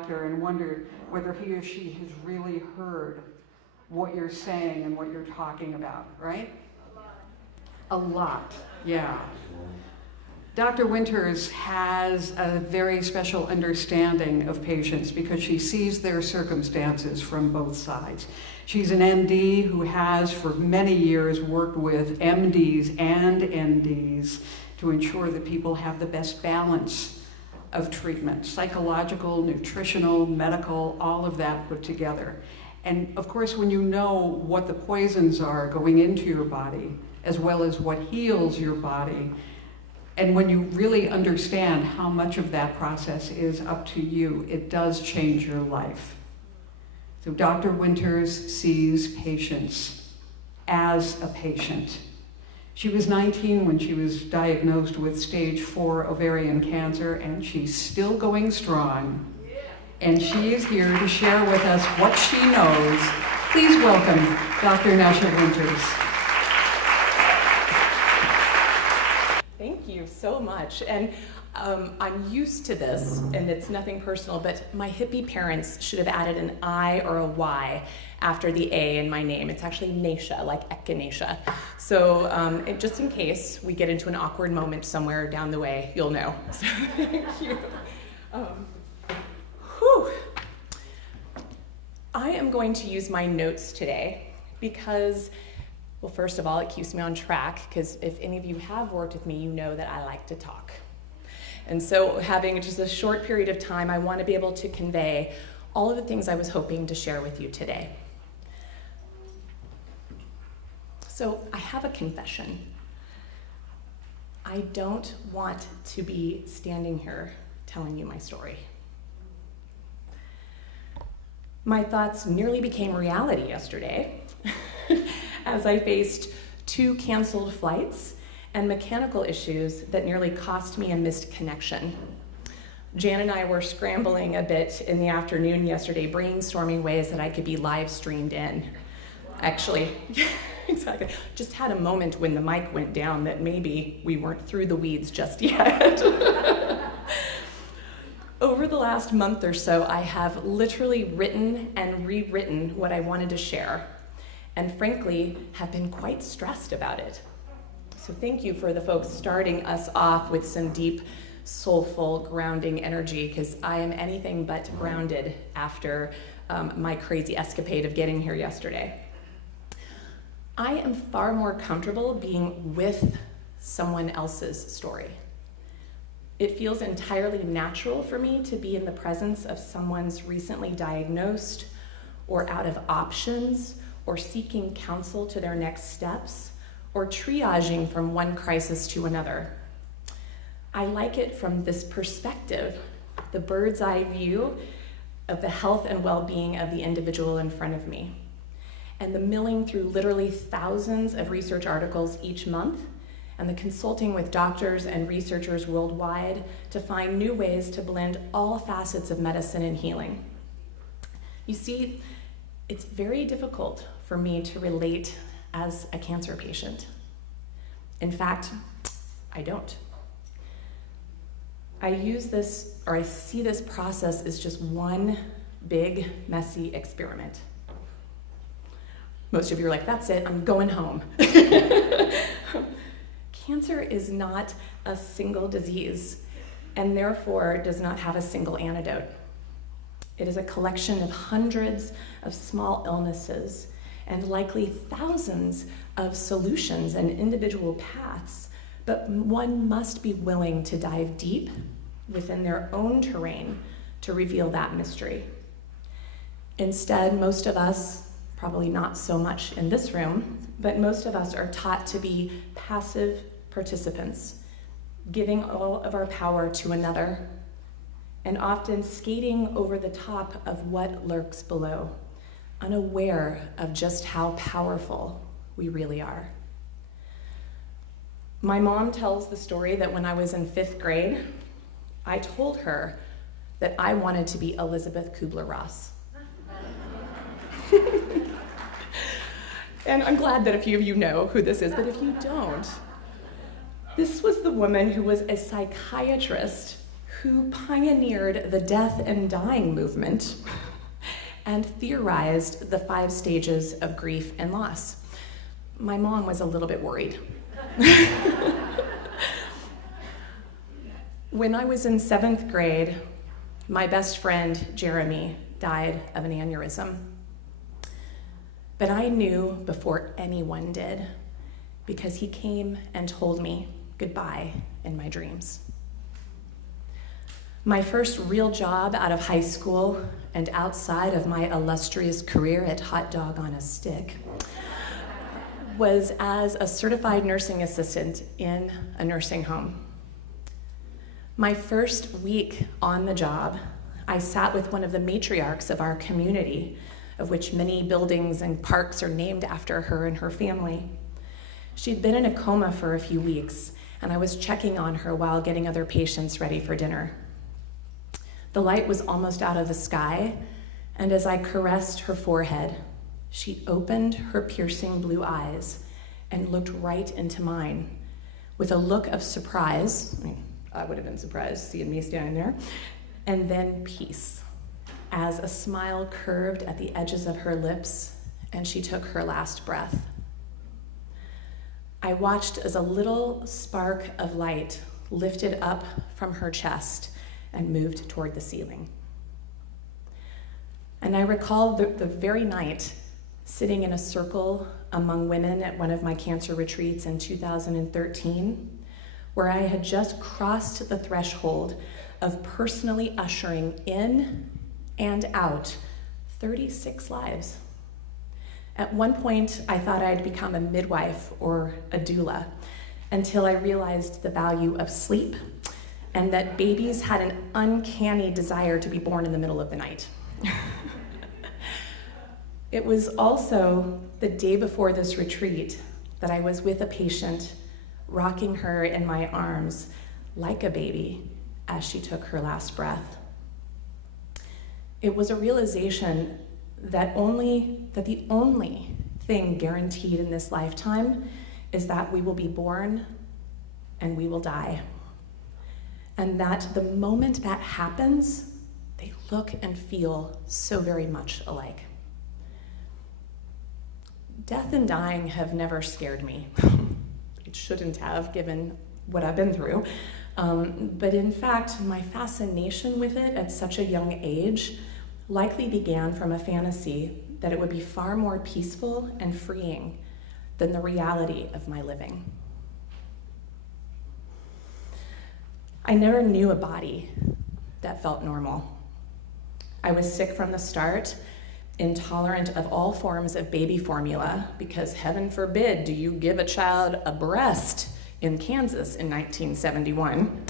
doctor and wonder whether he or she has really heard what you're saying and what you're talking about, right? A lot, yeah. Dr. Winters has a very special understanding of patients because she sees their circumstances from both sides. She's an MD who has for many years worked with MDs and NDs to ensure that people have the best balance of treatment, psychological, nutritional, medical, all of that put together. And of course, when you know what the poisons are going into your body, as well as what heals your body, and when you really understand how much of that process is up to you, it does change your life. So Dr. Winters sees patients as a patient. She was 19 when she was diagnosed with stage 4 ovarian cancer, and she's still going strong. And she is here to share with us what she knows. Please welcome Dr. Nasha Winters. Thank you so much. And I'm used to this, and it's nothing personal, but my hippie parents should have added an I or a Y after the A in my name. It's actually Nasha, like echinacea. So just in case we get into an awkward moment somewhere down the way, you'll know. So thank you. I am going to use my notes today because, well, first of all, it keeps me on track, because if any of you have worked with me, you know that I like to talk. And so having just a short period of time, I want to be able to convey all of the things I was hoping to share with you today. So I have a confession. I don't want to be standing here telling you my story. My thoughts nearly became reality yesterday as I faced 2 canceled flights and mechanical issues that nearly cost me a missed connection. Jan and I were scrambling a bit in the afternoon yesterday, brainstorming ways that I could be live streamed in. Actually, exactly. Just had a moment when the mic went down that maybe we weren't through the weeds just yet. Over the last month or so, I have literally written and rewritten what I wanted to share, and frankly, have been quite stressed about it. So thank you for the folks starting us off with some deep, soulful, grounding energy, because I am anything but grounded after my crazy escapade of getting here yesterday. I am far more comfortable being with someone else's story. It feels entirely natural for me to be in the presence of someone's recently diagnosed, or out of options, or seeking counsel to their next steps, or triaging from one crisis to another. I like it from this perspective, the bird's eye view of the health and well-being of the individual in front of me, and the milling through literally thousands of research articles each month, and the consulting with doctors and researchers worldwide to find new ways to blend all facets of medicine and healing. You see, it's very difficult for me to relate as a cancer patient. In fact, I don't. I see this process as just one big, messy experiment. Most of you are like, that's it, I'm going home. Cancer is not a single disease, and therefore does not have a single antidote. It is a collection of hundreds of small illnesses and likely thousands of solutions and individual paths, but one must be willing to dive deep within their own terrain to reveal that mystery. Instead, most of us, probably not so much in this room, but most of us are taught to be passive participants, giving all of our power to another, and often skating over the top of what lurks below, unaware of just how powerful we really are. My mom tells the story that when I was in 5th grade, I told her that I wanted to be Elizabeth Kubler-Ross. And I'm glad that a few of you know who this is, but if you don't, this was the woman who was a psychiatrist who pioneered the death and dying movement and theorized the 5 stages of grief and loss. My mom was a little bit worried. When I was in 7th grade, my best friend, Jeremy, died of an aneurysm. But I knew before anyone did, because he came and told me goodbye in my dreams. My first real job out of high school and outside of my illustrious career at Hot Dog on a Stick was as a certified nursing assistant in a nursing home. My first week on the job, I sat with one of the matriarchs of our community, of which many buildings and parks are named after her and her family. She'd been in a coma for a few weeks, and I was checking on her while getting other patients ready for dinner. The light was almost out of the sky, and as I caressed her forehead, she opened her piercing blue eyes and looked right into mine with a look of surprise. I would have been surprised seeing me standing there, and then peace, as a smile curved at the edges of her lips and she took her last breath. I watched as a little spark of light lifted up from her chest and moved toward the ceiling. And I recall the very night sitting in a circle among women at one of my cancer retreats in 2013, where I had just crossed the threshold of personally ushering in and out 36 lives. At one point, I thought I'd become a midwife or a doula until I realized the value of sleep and that babies had an uncanny desire to be born in the middle of the night. It was also the day before this retreat that I was with a patient, rocking her in my arms like a baby as she took her last breath. It was a realization that the only thing guaranteed in this lifetime is that we will be born and we will die. And that the moment that happens, they look and feel so very much alike. Death and dying have never scared me. It shouldn't have, given what I've been through. But in fact, my fascination with it at such a young age likely began from a fantasy that it would be far more peaceful and freeing than the reality of my living. I never knew a body that felt normal. I was sick from the start, intolerant of all forms of baby formula, because heaven forbid do you give a child a breast in Kansas in 1971.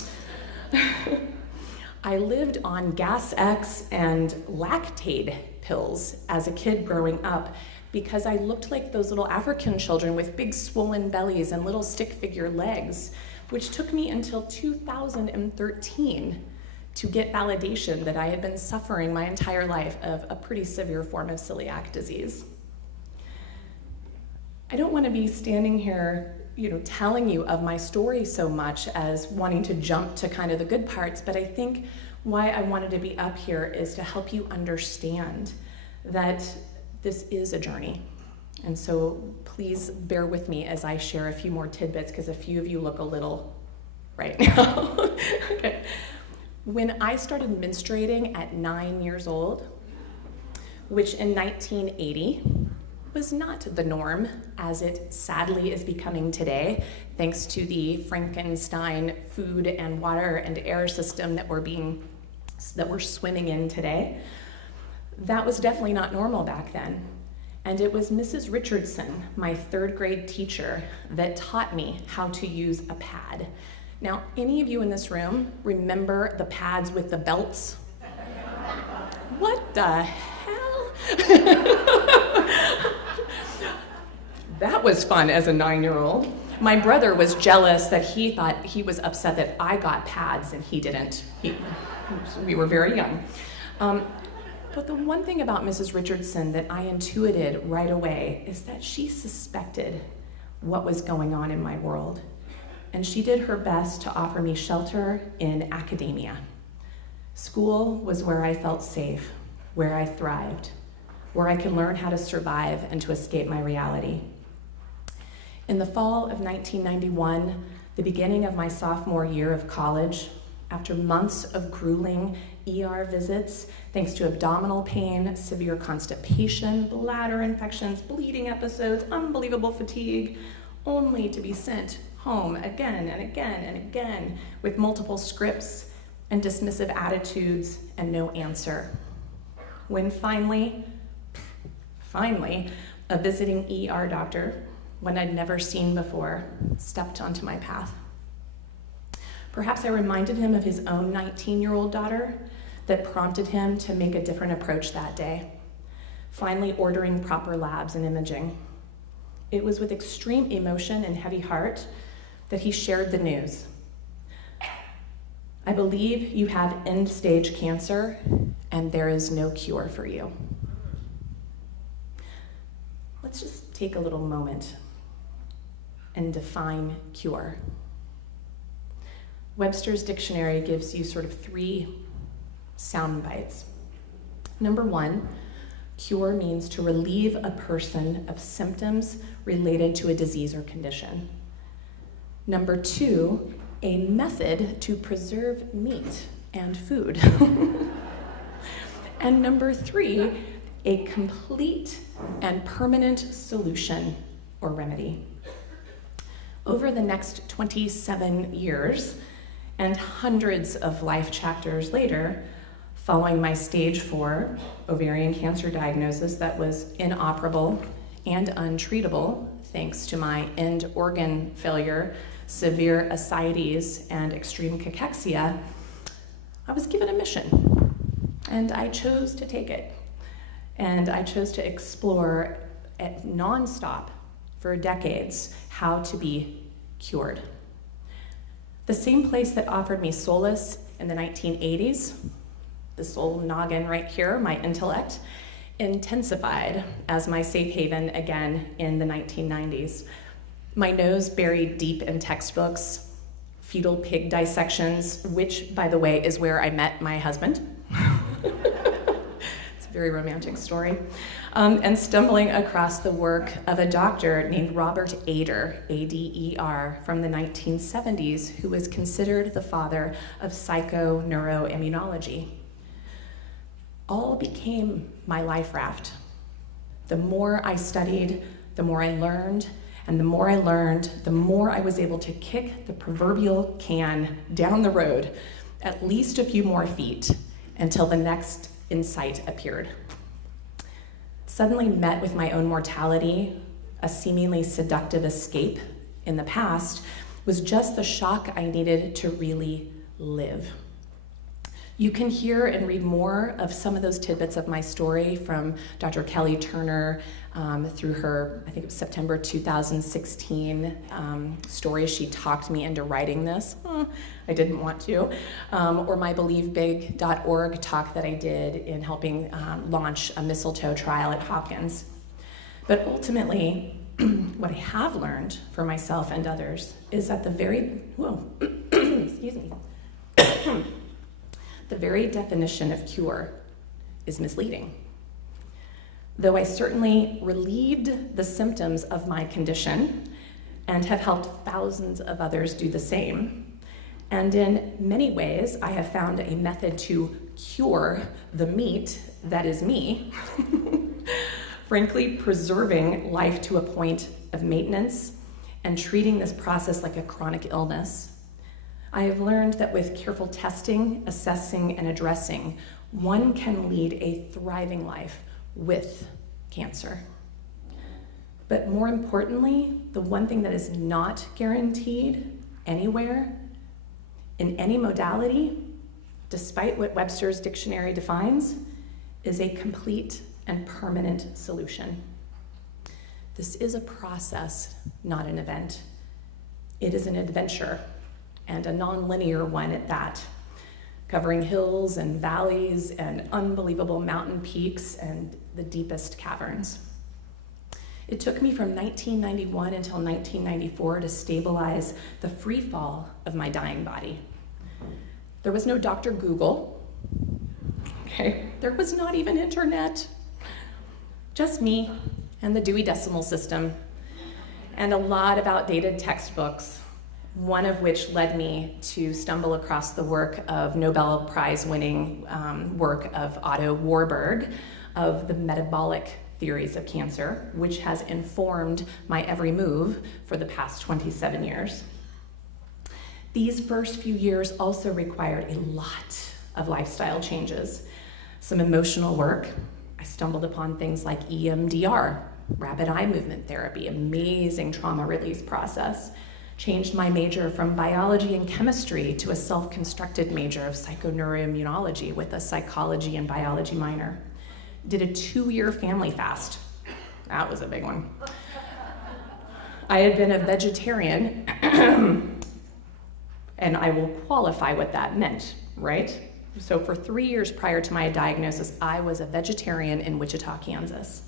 I lived on Gas X and Lactaid pills as a kid growing up because I looked like those little African children with big swollen bellies and little stick figure legs, which took me until 2013 to get validation that I had been suffering my entire life of a pretty severe form of celiac disease. I don't want to be standing here, telling you of my story so much as wanting to jump to kind of the good parts, but I think why I wanted to be up here is to help you understand that this is a journey. And so please bear with me as I share a few more tidbits, because a few of you look a little right now. Okay. When I started menstruating at 9 years old, which in 1980 was not the norm, as it sadly is becoming today, thanks to the Frankenstein food and water and air system that we're swimming in today. That was definitely not normal back then. And it was Mrs. Richardson, my 3rd grade teacher, that taught me how to use a pad. Now, any of you in this room remember the pads with the belts? What the hell? That was fun as a 9-year-old. My brother was jealous that he thought he was upset that I got pads and he didn't. We were very young. But the one thing about Mrs. Richardson that I intuited right away is that she suspected what was going on in my world. And she did her best to offer me shelter in academia. School was where I felt safe, where I thrived, where I could learn how to survive and to escape my reality. In the fall of 1991, the beginning of my sophomore year of college, after months of grueling ER visits, thanks to abdominal pain, severe constipation, bladder infections, bleeding episodes, unbelievable fatigue, only to be sent home again and again and again with multiple scripts and dismissive attitudes and no answer. When finally, a visiting ER doctor, one I'd never seen before, stepped onto my path. Perhaps I reminded him of his own 19-year-old daughter that prompted him to make a different approach that day, finally ordering proper labs and imaging. It was with extreme emotion and heavy heart that he shared the news. I believe you have end-stage cancer and there is no cure for you. Let's just take a little moment and define cure. Webster's dictionary gives you sort of 3 sound bites. Number 1, cure means to relieve a person of symptoms related to a disease or condition. Number 2, a method to preserve meat and food. And number 3, a complete and permanent solution or remedy. Over the next 27 years, and hundreds of life chapters later, following my stage 4 ovarian cancer diagnosis that was inoperable and untreatable thanks to my end organ failure, severe ascites, and extreme cachexia, I was given a mission, and I chose to take it. And I chose to explore nonstop for decades how to be cured. The same place that offered me solace in the 1980s, this old noggin right here, my intellect, intensified as my safe haven again in the 1990s. My nose buried deep in textbooks, fetal pig dissections, which, by the way, is where I met my husband. It's a very romantic story. And stumbling across the work of a doctor named Robert Ader, A-D-E-R, from the 1970s, who was considered the father of psychoneuroimmunology. All became my life raft. The more I studied, the more I learned, and the more I learned, the more I was able to kick the proverbial can down the road at least a few more feet until the next insight appeared. Suddenly met with my own mortality, a seemingly seductive escape in the past, was just the shock I needed to really live. You can hear and read more of some of those tidbits of my story from Dr. Kelly Turner through her, I think it was September 2016 story. She talked me into writing this. I didn't want to. Or my BelieveBig.org talk that I did in helping launch a mistletoe trial at Hopkins. But ultimately, what I have learned for myself and others is that the very, excuse me, the very definition of cure is misleading. Though I certainly relieved the symptoms of my condition and have helped thousands of others do the same, and in many ways I have found a method to cure the meat that is me, frankly preserving life to a point of maintenance and treating this process like a chronic illness, I have learned that with careful testing, assessing, and addressing, one can lead a thriving life with cancer. But more importantly, the one thing that is not guaranteed anywhere, in any modality, despite what Webster's dictionary defines, is a complete and permanent solution. This is a process, not an event. It is an adventure, and a non-linear one at that, covering hills and valleys and unbelievable mountain peaks and the deepest caverns. It took me from 1991 until 1994 to stabilize the free fall of my dying body. There was no Dr. Google, okay? There was not even internet. Just me and the Dewey Decimal System, and a lot of outdated textbooks, one of which led me to stumble across the work of Nobel Prize-winning work of Otto Warburg of the metabolic theories of cancer, which has informed my every move for the past 27 years. These first few years also required a lot of lifestyle changes, some emotional work. I stumbled upon things like EMDR, rapid eye movement therapy, amazing trauma release process. Changed my major from biology and chemistry to a self-constructed major of psychoneuroimmunology with a psychology and biology minor. Did a 2-year family fast. That was a big one. I had been a vegetarian, and I will qualify what that meant, right? So for 3 years prior to my diagnosis, I was a vegetarian in Wichita, Kansas.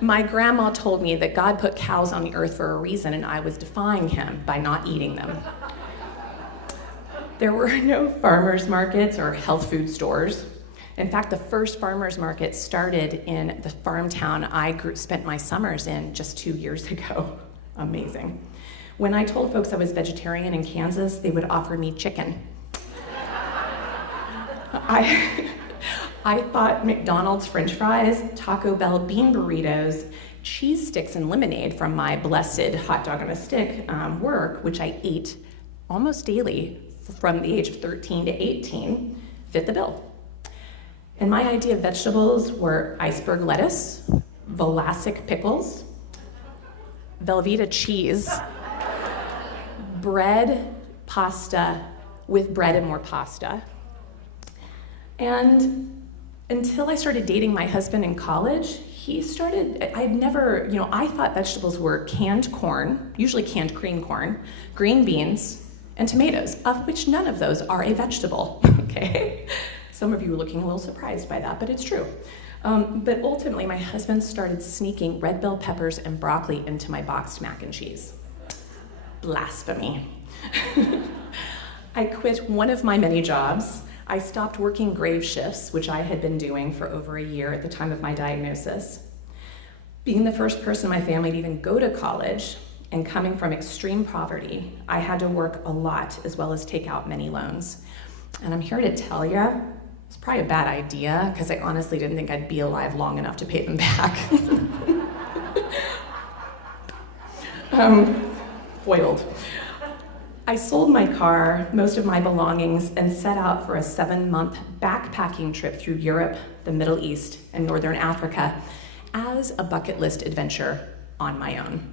My grandma told me that God put cows on the earth for a reason, and I was defying him by not eating them. There were no farmers markets or health food stores. In fact, the first farmers market started in the farm town I spent my summers in just 2 years ago. Amazing. When I told folks I was vegetarian in Kansas, they would offer me chicken. I thought McDonald's French fries, Taco Bell bean burritos, cheese sticks and lemonade from my blessed hot dog on a stick work, which I ate almost daily from the age of 13 to 18, fit the bill. And my idea of vegetables were iceberg lettuce, Vlasic pickles, Velveeta cheese, bread, pasta, with bread and more pasta. And until I started dating my husband in college, I thought vegetables were canned corn, usually canned green corn, green beans, and tomatoes, of which none of those are a vegetable, okay? Some of you are looking a little surprised by that, but it's true. But ultimately, my husband started sneaking red bell peppers and broccoli into my boxed mac and cheese. Blasphemy. I quit one of my many jobs. I stopped working grave shifts, which I had been doing for over a year at the time of my diagnosis. Being the first person in my family to even go to college and coming from extreme poverty, I had to work a lot as well as take out many loans. And I'm here to tell you, it's probably a bad idea because I honestly didn't think I'd be alive long enough to pay them back. Foiled. I sold my car, most of my belongings, and set out for a 7-month backpacking trip through Europe, the Middle East, and Northern Africa as a bucket list adventure on my own.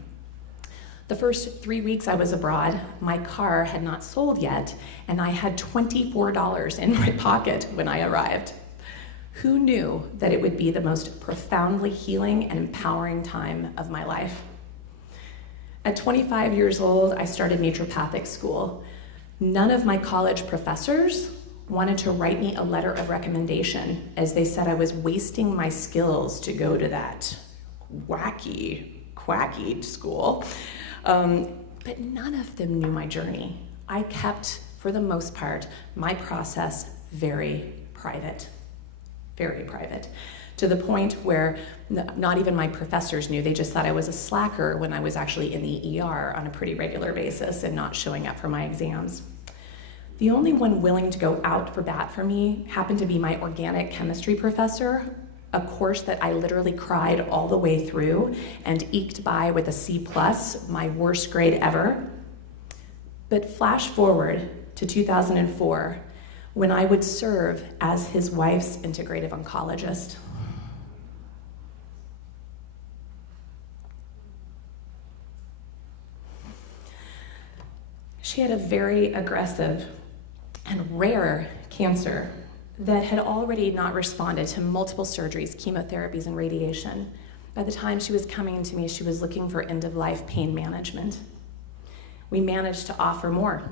The first 3 weeks I was abroad, my car had not sold yet, and I had $24 in my pocket when I arrived. Who knew that it would be the most profoundly healing and empowering time of my life? At 25 years old, I started naturopathic school. None of my college professors wanted to write me a letter of recommendation, as they said I was wasting my skills to go to that quacky school. But none of them knew my journey. I kept, for the most part, my process very private, to the point where not even my professors knew. They just thought I was a slacker when I was actually in the ER on a pretty regular basis and not showing up for my exams. The only one willing to go out for bat for me happened to be my organic chemistry professor, a course that I literally cried all the way through and eked by with a C+, my worst grade ever. But flash forward to 2004, when I would serve as his wife's integrative oncologist. She had a very aggressive and rare cancer that had already not responded to multiple surgeries, chemotherapies, and radiation. By the time she was coming to me, she was looking for end-of-life pain management. We managed to offer more.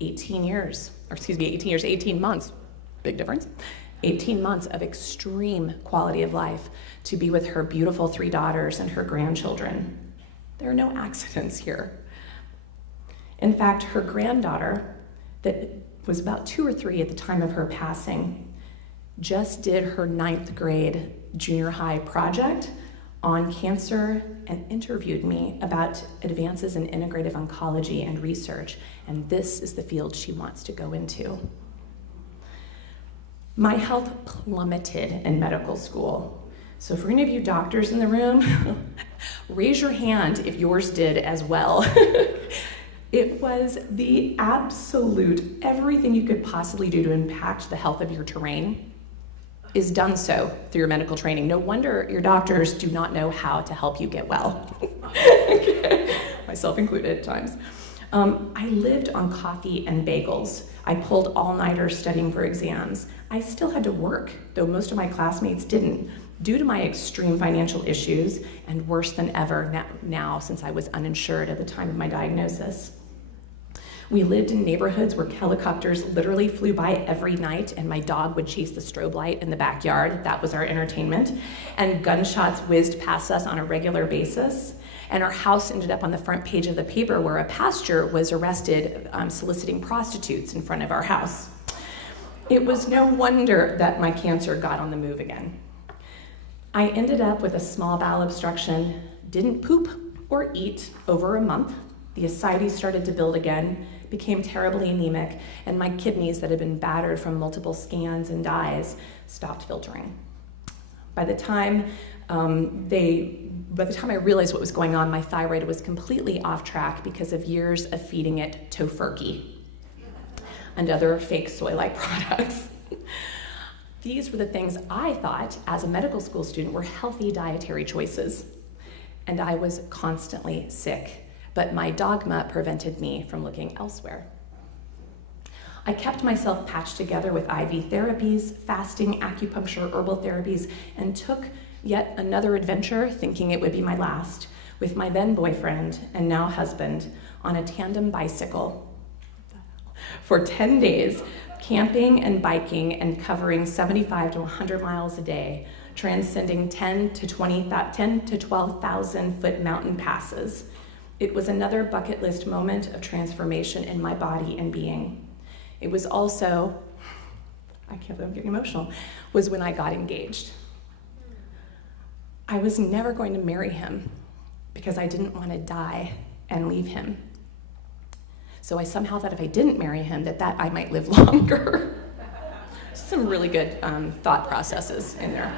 18 months, big difference. 18 months of extreme quality of life to be with her beautiful 3 daughters and her grandchildren. There are no accidents here. In fact, her granddaughter, that was about 2 or 3 at the time of her passing, just did her 9th grade junior high project on cancer and interviewed me about advances in integrative oncology and research, and this is the field she wants to go into. My health plummeted in medical school. So for any of you doctors in the room, raise your hand if yours did as well. It was the absolute, everything you could possibly do to impact the health of your terrain is done so through your medical training. No wonder your doctors do not know how to help you get well. Myself included at times. I lived on coffee and bagels. I pulled all-nighters studying for exams. I still had to work, though most of my classmates didn't, due to my extreme financial issues, and worse than ever now since I was uninsured at the time of my diagnosis. We lived in neighborhoods where helicopters literally flew by every night, and my dog would chase the strobe light in the backyard. That was our entertainment. And gunshots whizzed past us on a regular basis. And our house ended up on the front page of the paper where a pastor was arrested soliciting prostitutes in front of our house. It was no wonder that my cancer got on the move again. I ended up with a small bowel obstruction, didn't poop or eat over a month. The ascites started to build again, became terribly anemic, and my kidneys that had been battered from multiple scans and dyes stopped filtering. By the time I realized what was going on, my thyroid was completely off track because of years of feeding it tofurkey and other fake soy-like products. These were the things I thought, as a medical school student, were healthy dietary choices. And I was constantly sick, but my dogma prevented me from looking elsewhere. I kept myself patched together with IV therapies, fasting, acupuncture, herbal therapies, and took yet another adventure, thinking it would be my last, with my then boyfriend and now husband on a tandem bicycle for 10 days, camping and biking and covering 75 to 100 miles a day, transcending 10 to 12,000 foot mountain passes. It was another bucket list moment of transformation in my body and being. It was also, I can't believe I'm getting emotional, was when I got engaged. I was never going to marry him because I didn't want to die and leave him. So I somehow thought if I didn't marry him, that I might live longer. Some really good thought processes in there.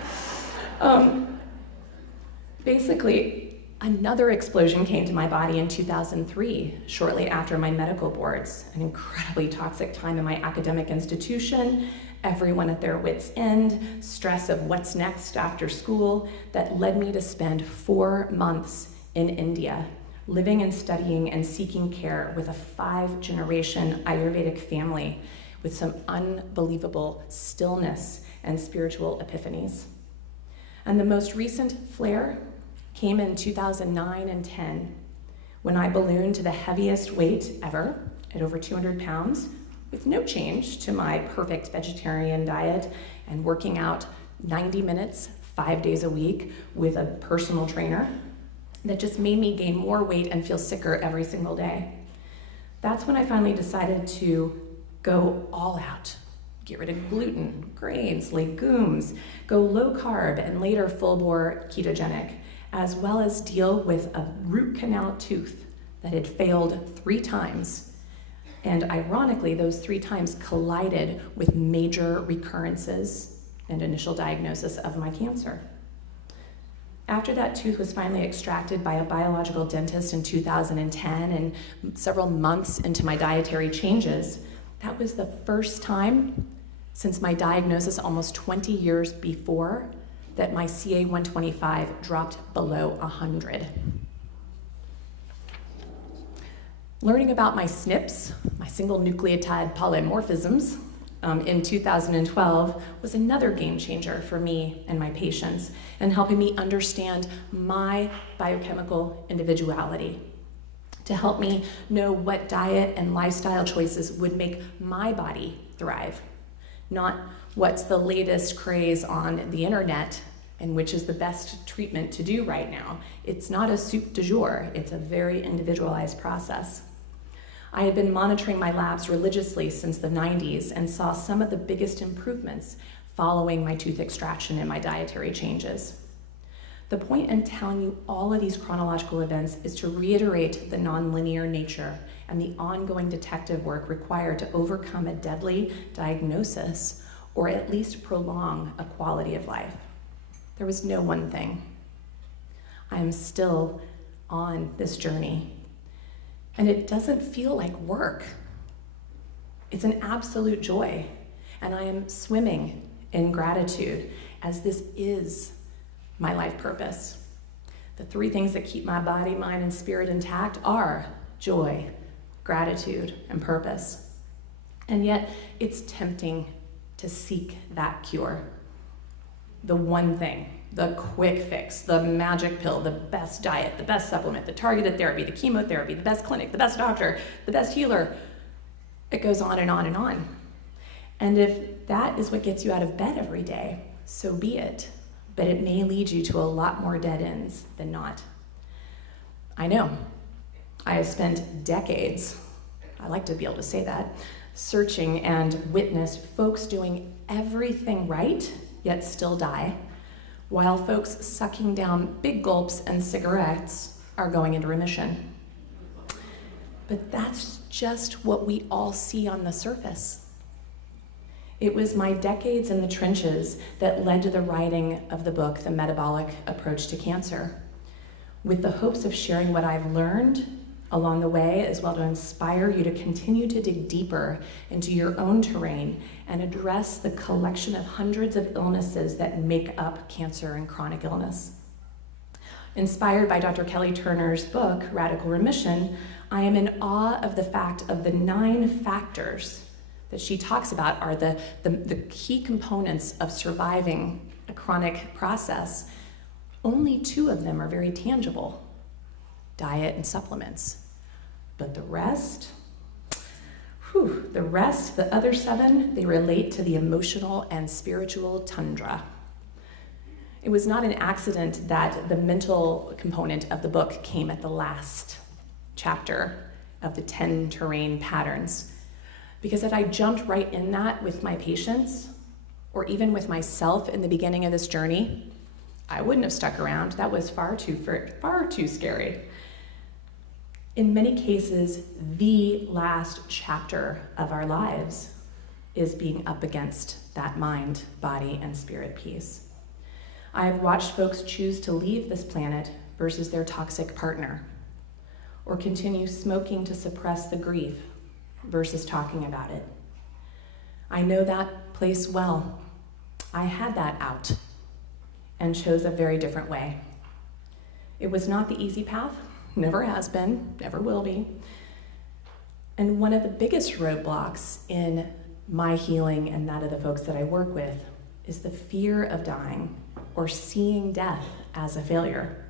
Basically, another explosion came to my body in 2003, shortly after my medical boards, an incredibly toxic time in my academic institution, everyone at their wits' end, stress of what's next after school, that led me to spend 4 months in India, living and studying and seeking care with a 5-generation Ayurvedic family with some unbelievable stillness and spiritual epiphanies. And the most recent flare came in 2009 and 10, when I ballooned to the heaviest weight ever at over 200 pounds, with no change to my perfect vegetarian diet and working out 90 minutes, 5 days a week with a personal trainer that just made me gain more weight and feel sicker every single day. That's when I finally decided to go all out. Get rid of gluten, grains, legumes, go low carb and later full bore ketogenic, as well as deal with a root canal tooth that had failed 3 times. And ironically, those 3 times collided with major recurrences and initial diagnosis of my cancer. After that tooth was finally extracted by a biological dentist in 2010 and several months into my dietary changes, that was the first time since my diagnosis almost 20 years before that my CA-125 dropped below 100. Learning about my SNPs, my single nucleotide polymorphisms, in 2012 was another game changer for me and my patients, and helping me understand my biochemical individuality, to help me know what diet and lifestyle choices would make my body thrive, not what's the latest craze on the internet and which is the best treatment to do right now. It's not a soup du jour, it's a very individualized process. I had been monitoring my labs religiously since the 90s and saw some of the biggest improvements following my tooth extraction and my dietary changes. The point in telling you all of these chronological events is to reiterate the nonlinear nature and the ongoing detective work required to overcome a deadly diagnosis or at least prolong a quality of life. There was no one thing. I am still on this journey, and it doesn't feel like work. It's an absolute joy, and I am swimming in gratitude as this is my life purpose. The three things that keep my body, mind, and spirit intact are joy, gratitude, and purpose. And yet, it's tempting to seek that cure. The one thing, the quick fix, the magic pill, the best diet, the best supplement, the targeted therapy, the chemotherapy, the best clinic, the best doctor, the best healer. It goes on and on and on. And if that is what gets you out of bed every day, so be it. But it may lead you to a lot more dead ends than not. I know. I have spent decades, I like to be able to say that, searching and witnessed folks doing everything right, yet still die, while folks sucking down big gulps and cigarettes are going into remission. But that's just what we all see on the surface. It was my decades in the trenches that led to the writing of the book, The Metabolic Approach to Cancer, with the hopes of sharing what I've learned along the way, as well to inspire you to continue to dig deeper into your own terrain and address the collection of hundreds of illnesses that make up cancer and chronic illness. Inspired by Dr. Kelly Turner's book, Radical Remission, I am in awe of the fact of the 9 factors that she talks about are the key components of surviving a chronic process. Only 2 of them are very tangible: diet and supplements. But the rest, the other 7, they relate to the emotional and spiritual tundra. It was not an accident that the mental component of the book came at the last chapter of the 10 terrain patterns. Because had I jumped right in that with my patients, or even with myself in the beginning of this journey, I wouldn't have stuck around. That was far too scary. In many cases, the last chapter of our lives is being up against that mind, body, and spirit piece. I have watched folks choose to leave this planet versus their toxic partner, or continue smoking to suppress the grief versus talking about it. I know that place well. I had that out and chose a very different way. It was not the easy path, never has been, never will be. And one of the biggest roadblocks in my healing and that of the folks that I work with is the fear of dying or seeing death as a failure.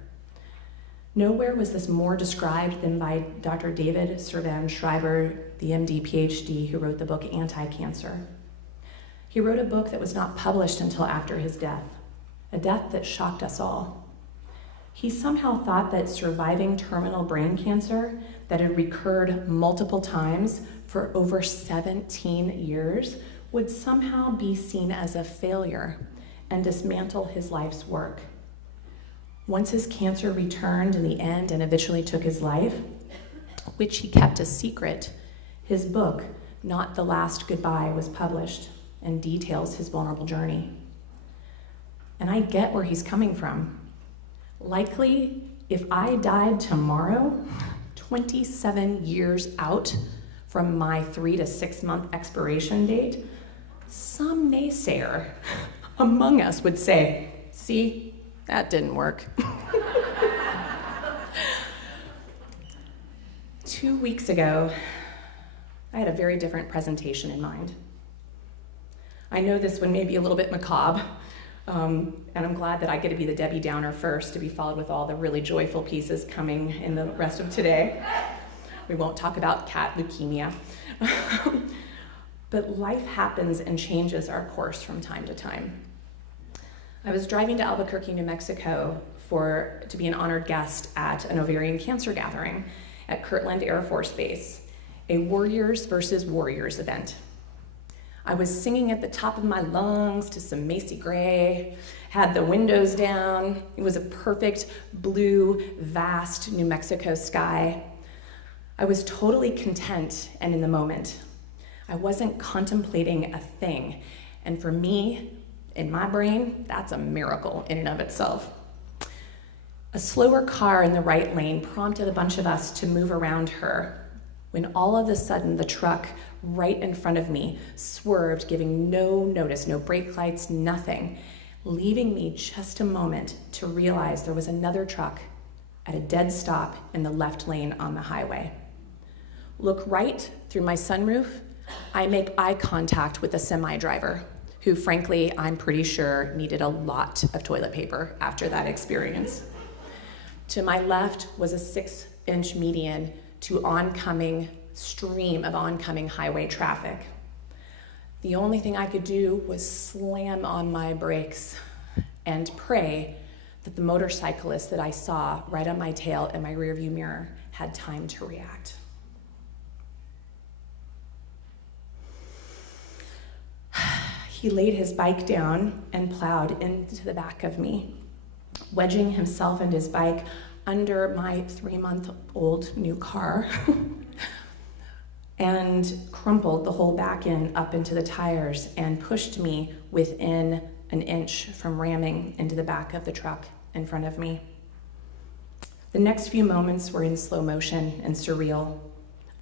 Nowhere was this more described than by Dr. David Servan Schreiber, the MD, PhD, who wrote the book Anti-Cancer. He wrote a book that was not published until after his death, a death that shocked us all. He somehow thought that surviving terminal brain cancer that had recurred multiple times for over 17 years would somehow be seen as a failure and dismantle his life's work. Once his cancer returned in the end and eventually took his life, which he kept a secret, his book, Not the Last Goodbye, was published and details his vulnerable journey. And I get where he's coming from. Likely, if I died tomorrow, 27 years out from my 3 to 6 month expiration date, some naysayer among us would say, "See, that didn't work." 2 weeks ago, I had a very different presentation in mind. I know this one may be a little bit macabre, and I'm glad that I get to be the Debbie Downer first, to be followed with all the really joyful pieces coming in the rest of today. We won't talk about cat leukemia. But life happens and changes our course from time to time. I was driving to Albuquerque, New Mexico to be an honored guest at an ovarian cancer gathering at Kirtland Air Force Base. a warriors versus warriors event. I was singing at the top of my lungs to some Macy Gray, had the windows down. It was a perfect blue, vast New Mexico sky. I was totally content and in the moment. I wasn't contemplating a thing. And for me, in my brain, that's a miracle in and of itself. A slower car in the right lane prompted a bunch of us to move around her, when all of a sudden the truck right in front of me swerved, giving no notice, no brake lights, nothing, leaving me just a moment to realize there was another truck at a dead stop in the left lane on the highway. Look right through my sunroof, I make eye contact with a semi-driver, who frankly, I'm pretty sure needed a lot of toilet paper after that experience. To my left was a 6-inch median to stream of oncoming highway traffic. The only thing I could do was slam on my brakes and pray that the motorcyclist that I saw right on my tail in my rearview mirror had time to react. He laid his bike down and plowed into the back of me, wedging himself and his bike under my 3-month-old new car and crumpled the whole back end up into the tires and pushed me within an inch from ramming into the back of the truck in front of me. The next few moments were in slow motion and surreal,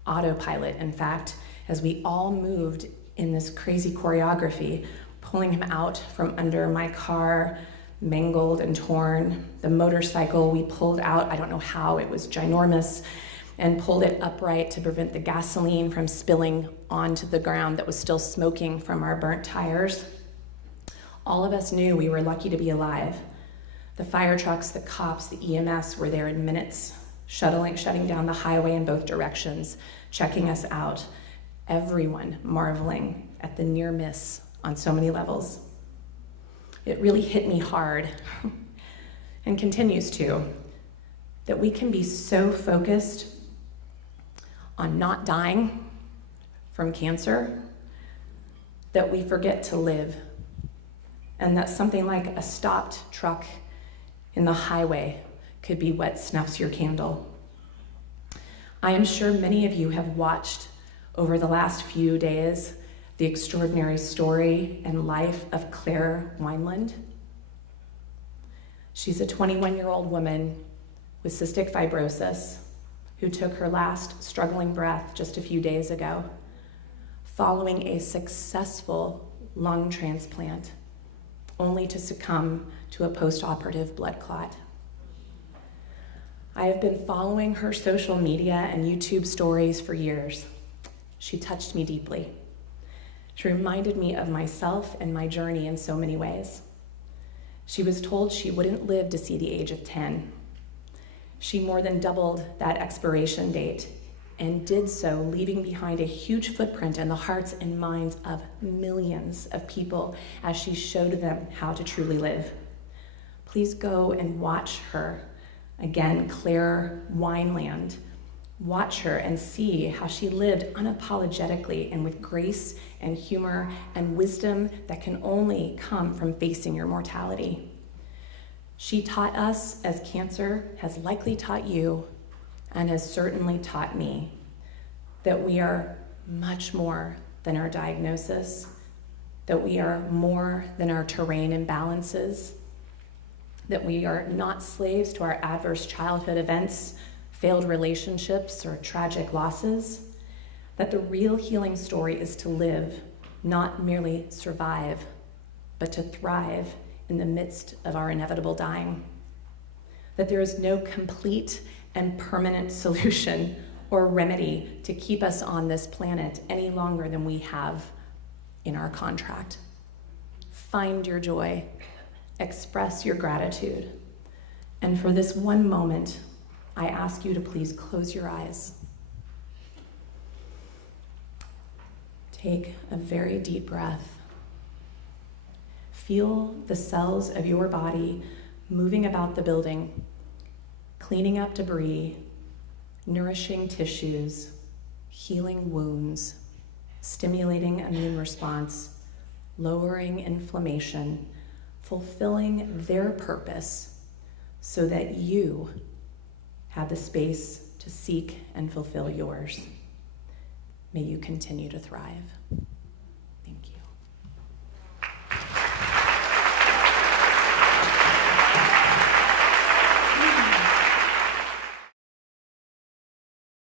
autopilot, in fact, as we all moved in this crazy choreography, pulling him out from under my car, mangled and torn. The motorcycle we pulled out, I don't know how, it was ginormous, and pulled it upright to prevent the gasoline from spilling onto the ground that was still smoking from our burnt tires. All of us knew we were lucky to be alive. The fire trucks, the cops, the EMS were there in minutes, shutting down the highway in both directions, checking us out. Everyone marveling at the near miss on so many levels. It really hit me hard, and continues to, that we can be so focused on not dying from cancer that we forget to live, and that something like a stopped truck in the highway could be what snuffs your candle. I am sure many of you have watched over the last few days the extraordinary story and life of Claire Wineland. She's a 21-year-old woman with cystic fibrosis who took her last struggling breath just a few days ago, following a successful lung transplant, only to succumb to a post-operative blood clot. I have been following her social media and YouTube stories for years. She touched me deeply. She reminded me of myself and my journey in so many ways. She was told she wouldn't live to see the age of 10. She more than doubled that expiration date and did so, leaving behind a huge footprint in the hearts and minds of millions of people as she showed them how to truly live. Please go and watch her. Again, Claire Wineland. Watch her and see how she lived unapologetically and with grace and humor and wisdom that can only come from facing your mortality. She taught us, as cancer has likely taught you and has certainly taught me, that we are much more than our diagnosis, that we are more than our terrain imbalances, that we are not slaves to our adverse childhood events, failed relationships, or tragic losses, that the real healing story is to live, not merely survive, but to thrive in the midst of our inevitable dying. That there is no complete and permanent solution or remedy to keep us on this planet any longer than we have in our contract. Find your joy, express your gratitude, and for this one moment, I ask you to please close your eyes. Take a very deep breath. Feel the cells of your body moving about the building, cleaning up debris, nourishing tissues, healing wounds, stimulating immune response, lowering inflammation, fulfilling their purpose so that you have the space to seek and fulfill yours. May you continue to thrive.